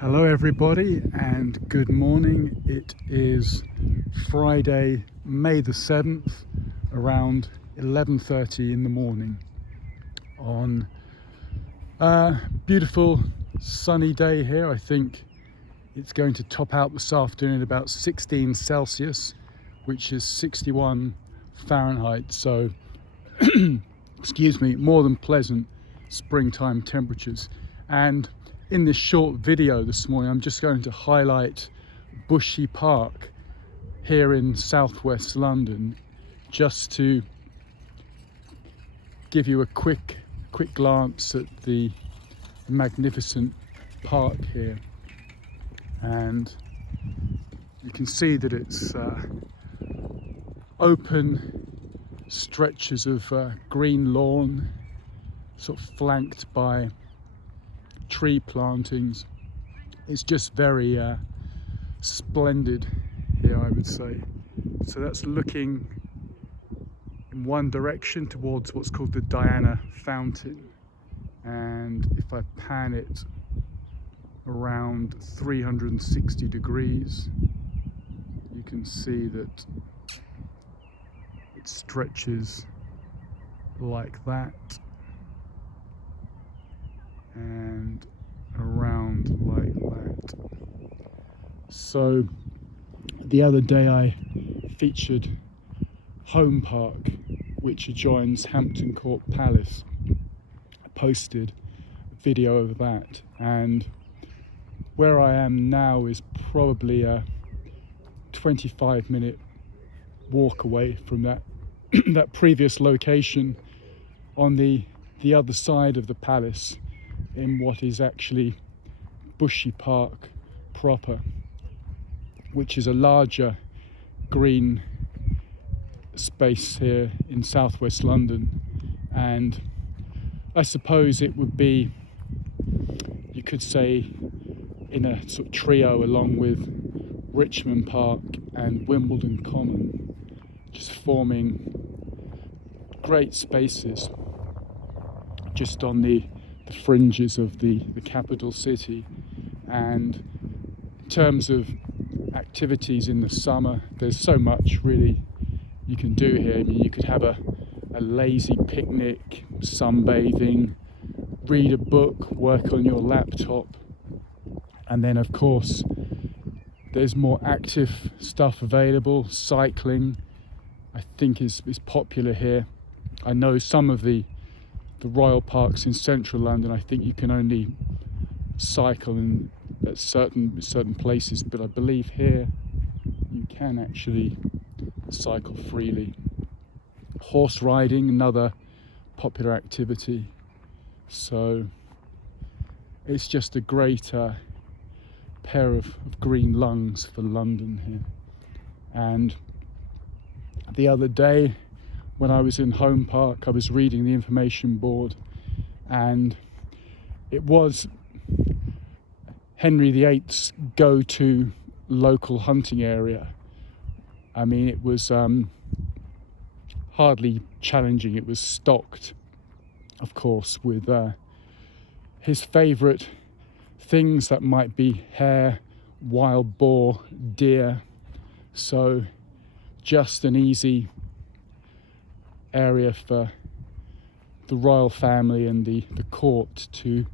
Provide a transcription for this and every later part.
Hello everybody and good morning. It is Friday, May the 7th, around 11:30 in the morning on a beautiful sunny day here. I think it's going to top out this afternoon at about 16 Celsius, which is 61 Fahrenheit. So, excuse me, more than pleasant springtime temperatures. And in this short video this morning, I'm just going to highlight Bushy Park here in southwest London, just to give you a quick glance at the magnificent park here. And you can see that it's open stretches of green lawn, sort of flanked by tree plantings. It's just very splendid here, I would say. So that's looking in one direction towards what's called the Diana Fountain, and if I pan it around 360 degrees, you can see that it stretches like that and around like that. So the other day I featured Home Park, which adjoins Hampton Court Palace. I posted a video of that, and where I am now is probably a 25-minute walk away from that that previous location on the other side of the palace, in what is actually Bushy Park proper, which is a larger green space here in southwest London. And I suppose it would be, you could say, in a sort of trio along with Richmond Park and Wimbledon Common, just forming great spaces just on the fringes of the capital city. And in terms of activities in the summer, there's so much really you can do here. I mean, you could have a lazy picnic, sunbathing, read a book, work on your laptop, and then of course there's more active stuff available. Cycling, I think, is popular here. I know some of the royal parks in central London, I think you can only cycle at certain places, but I believe here you can actually cycle freely. Horse riding, another popular activity. So it's just a great pair of green lungs for London here. And the other day, when I was in Home Park, I was reading the information board, and it was Henry VIII's go-to local hunting area. I mean, it was hardly challenging. It was stocked, of course, with his favourite things that might be hare, wild boar, deer. So just an easy area for the royal family and the court to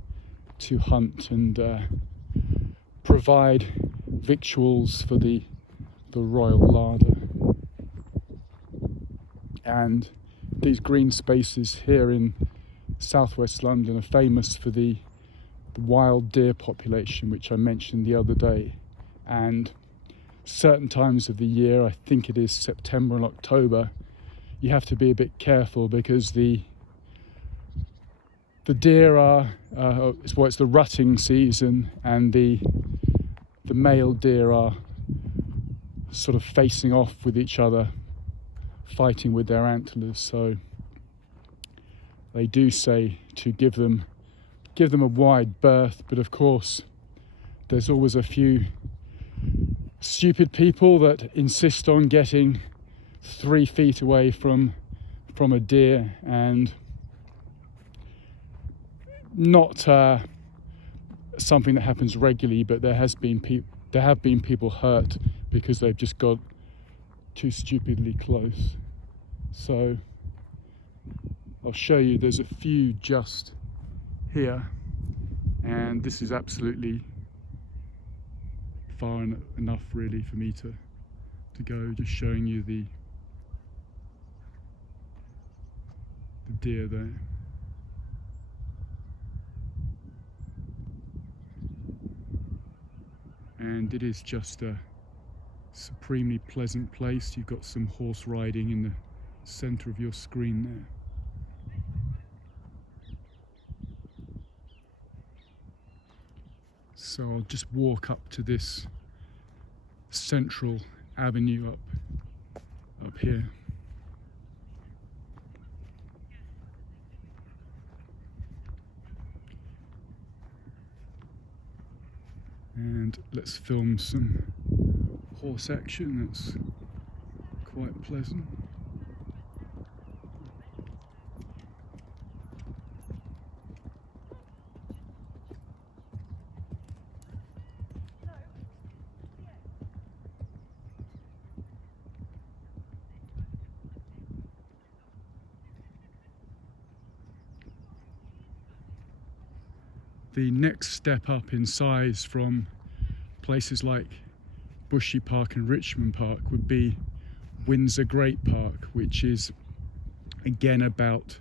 hunt and provide victuals for the royal larder. And these green spaces here in southwest London are famous for the wild deer population, which I mentioned the other day. And certain times of the year, I think it is September and October, you have to be a bit careful, because the deer are it's the rutting season, and the male deer are sort of facing off with each other, fighting with their antlers. So they do say to give them a wide berth, but of course there's always a few stupid people that insist on getting 3 feet away from a deer, and not something that happens regularly, but there have been people hurt because they've just got too stupidly close. So I'll show you, there's a few just here, and this is absolutely far enough really for me to go, just showing you the deer there. And it is just a supremely pleasant place. You've got some horse riding in the center of your screen there. So I'll just walk up to this central avenue up here. And let's film some horse action. That's quite pleasant. The next step up in size from places like Bushy Park and Richmond Park would be Windsor Great Park, which is again about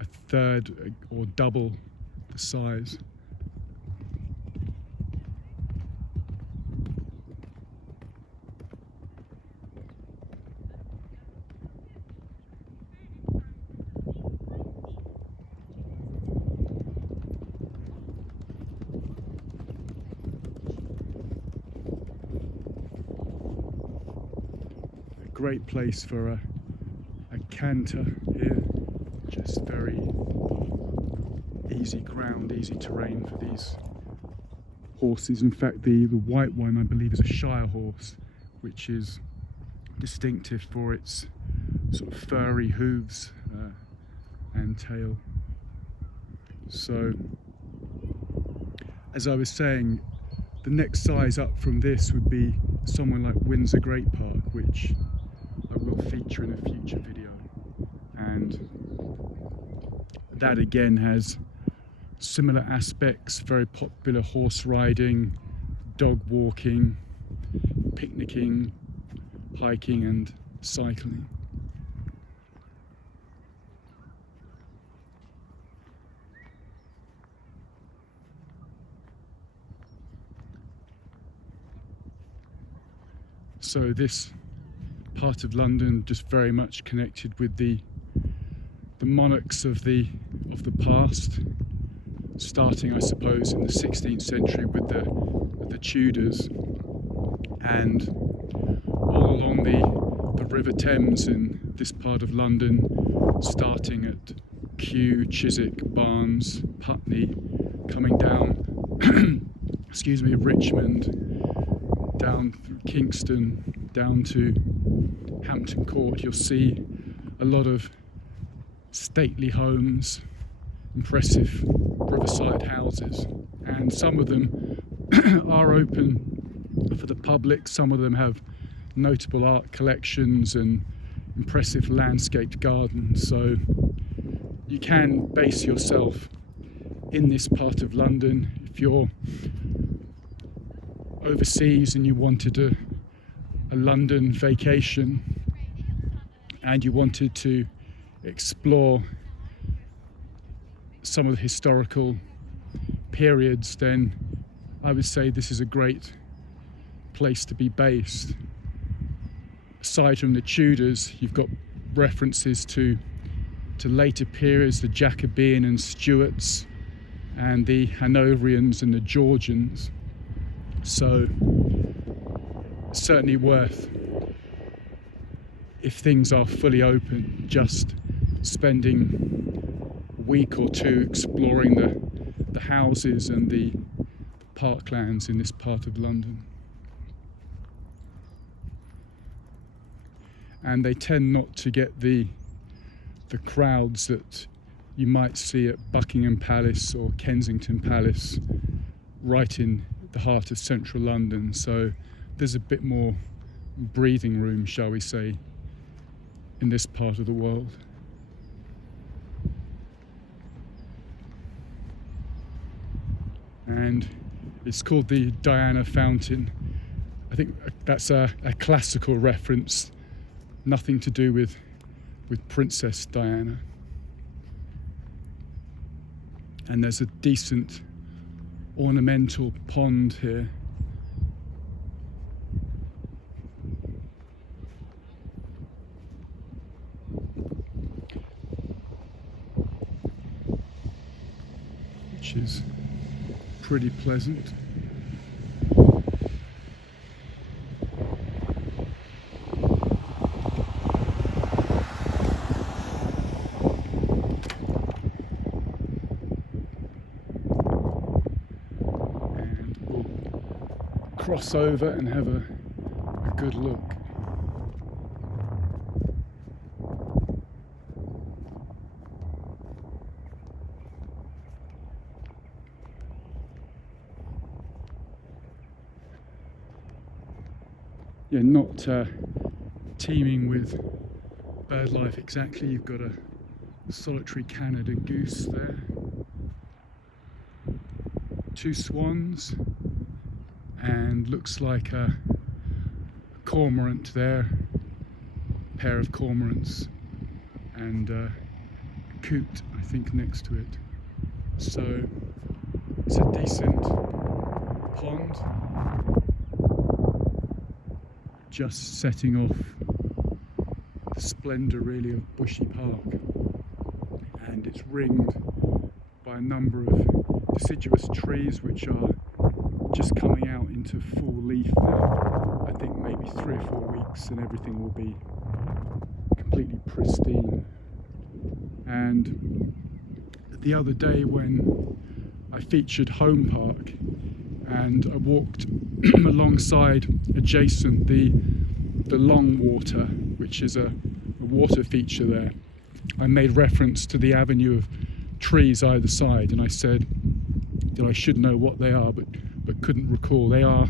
a third or double the size. Great place for a canter here, just very easy ground, easy terrain for these horses. In fact, the white one I believe is a Shire horse, which is distinctive for its sort of furry hooves and tail. So, as I was saying, the next size up from this would be somewhere like Windsor Great Park, which I will feature in a future video, and that again has similar aspects, very popular horse riding, dog walking, picnicking, hiking and cycling. So this part of London just very much connected with the monarchs of the past, starting I suppose in the 16th century with the Tudors, and all along the River Thames in this part of London, starting at Kew, Chiswick, Barnes, Putney, coming down excuse me, Richmond, down through Kingston, down to Hampton Court. You'll see a lot of stately homes, impressive riverside houses, and some of them are open for the public. Some of them have notable art collections and impressive landscaped gardens, so you can base yourself in this part of London. If you're overseas and you wanted a London vacation and you wanted to explore some of the historical periods, then I would say this is a great place to be based. Aside from the Tudors, you've got references to later periods, the Jacobean and Stuarts, and the Hanoverians and the Georgians. So certainly worth, if things are fully open, just spending a week or two exploring the houses and the parklands in this part of London. And they tend not to get the crowds that you might see at Buckingham Palace or Kensington Palace, right in the heart of central London, so there's a bit more breathing room, shall we say, in this part of the world. And it's called the Diana Fountain. I think that's a classical reference, nothing to do with Princess Diana. And there's a decent ornamental pond here. Which is pretty pleasant. Cross over and have a good look. Yeah, not teeming with bird life exactly. You've got a solitary Canada goose there, 2 swans, and looks like a cormorant there, a pair of cormorants, and a coot, I think, next to it. So it's a decent pond, just setting off the splendour really of Bushy Park, and it's ringed by a number of deciduous trees which are just coming out into full leaf now. I think maybe 3 or 4 weeks and everything will be completely pristine. And the other day when I featured Home Park and I walked alongside adjacent the Long Water, which is a water feature there, I made reference to the avenue of trees either side, and I said that I should know what they are, but couldn't recall. They are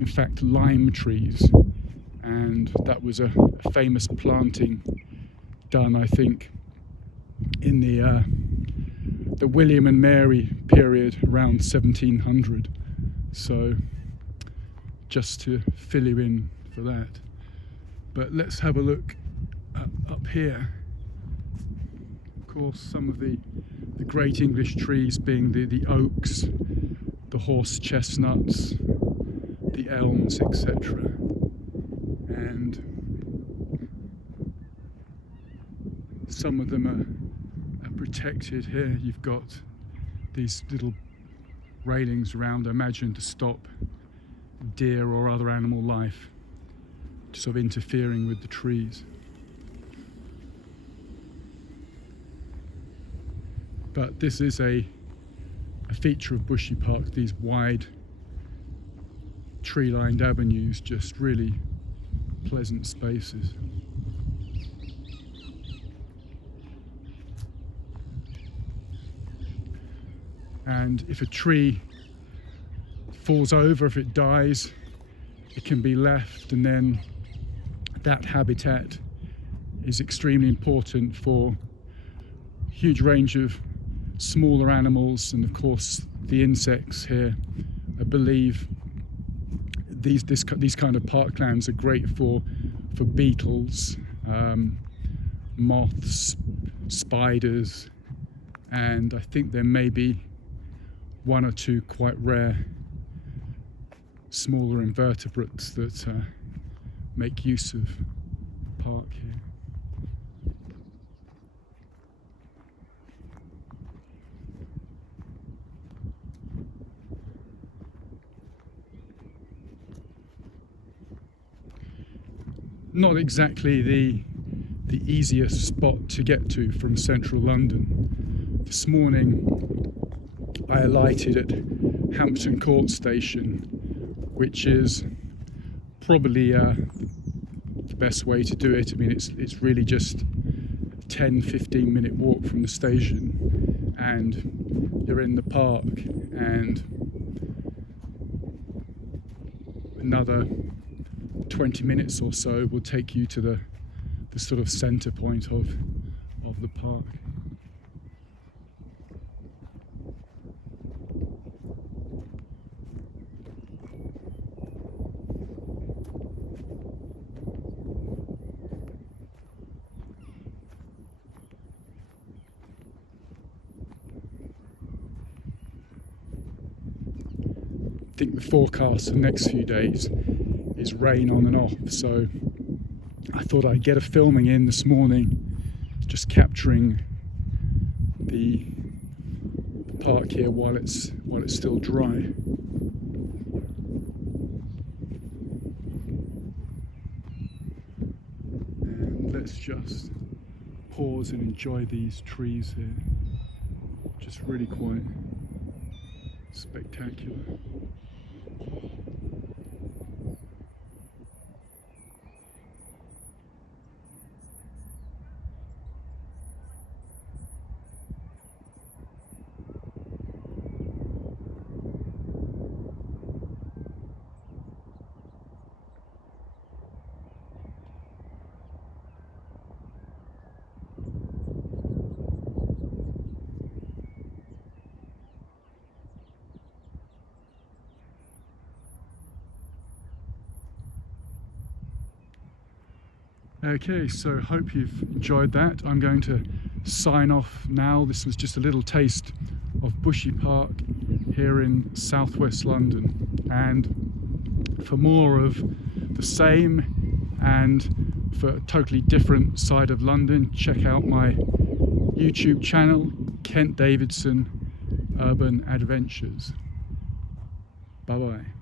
in fact lime trees, and that was a famous planting done, I think, in the William and Mary period around 1700. So just to fill you in for that. But let's have a look up here. Of course, some of the great English trees being the oaks, the horse chestnuts, the elms, etc. And some of them are protected here. You've got these little railings around, I imagine, to stop deer or other animal life sort of interfering with the trees. But this is a feature of Bushy Park, these wide tree-lined avenues, just really pleasant spaces. And if a tree falls over, if it dies, it can be left, and then that habitat is extremely important for a huge range of smaller animals, and of course the insects here. I believe these kind of parklands are great for beetles, moths, spiders, and I think there may be 1 or 2 quite rare smaller invertebrates that make use of the park here. Not exactly the easiest spot to get to from central London. This morning I alighted at Hampton Court station, which is probably the best way to do it. I mean, it's really just a 10-15 minute walk from the station, and you're in the park, and another 20 minutes or so will take you to the sort of centre point of the park. I think the forecast for the next few days is rain on and off, so I thought I'd get a filming in this morning, just capturing the park here while it's still dry. And let's just pause and enjoy these trees here. Just really quite spectacular. Okay, so hope you've enjoyed that. I'm going to sign off now. This was just a little taste of Bushy Park here in southwest London. And for more of the same and for a totally different side of London, check out my YouTube channel, Kent Davidson Urban Adventures. Bye bye.